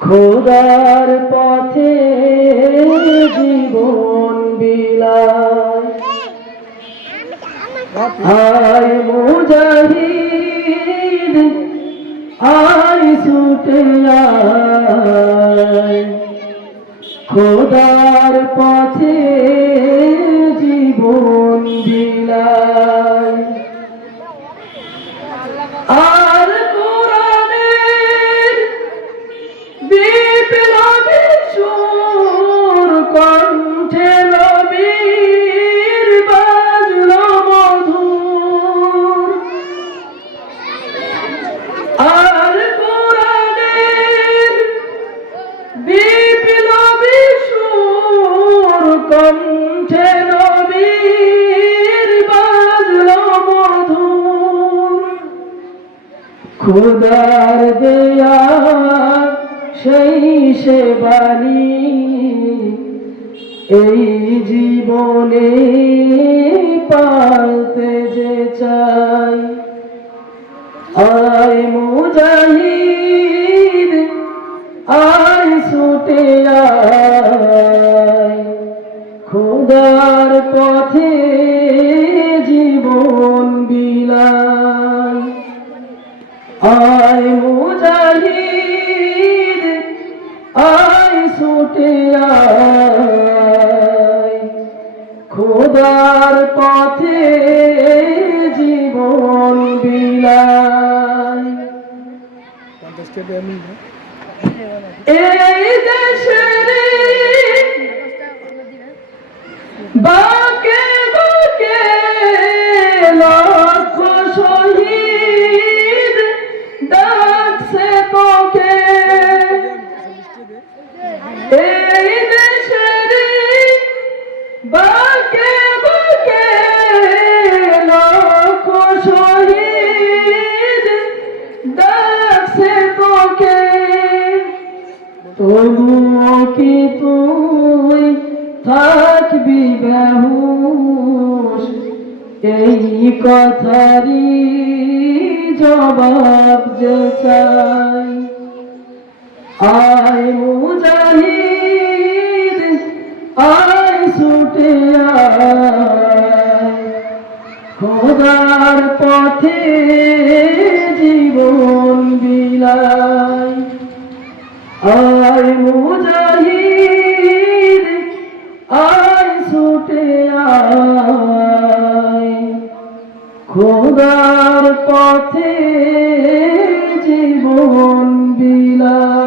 খোদার পথে জীবন বিলায়। আয় মুজাহিদ আয় ছুটে খোদার পথে খুদার দেয়া সেই সে বাণী। এই জীবনে পালতে যে চাই। আয় মুজাহিদ, আয় ছুটে আয় খুদার পথে আয় মুজাহিদ আয় ছুটে আয়। খোদার পথে জীবন বিলায়। এই দেশের বাকে এই দেশের বাকে বাকে লক্ষ শহীদ ডাকছে তোকে। তবুও কি তুই থাকবি বেহুশ? এই কথারই জবাব যে চাই। আয় খোদার পথে জীবন বিলায়। আয় মুজাহিদ আয় ছুটে আয়। খোদার পথে জীবন বিলায়।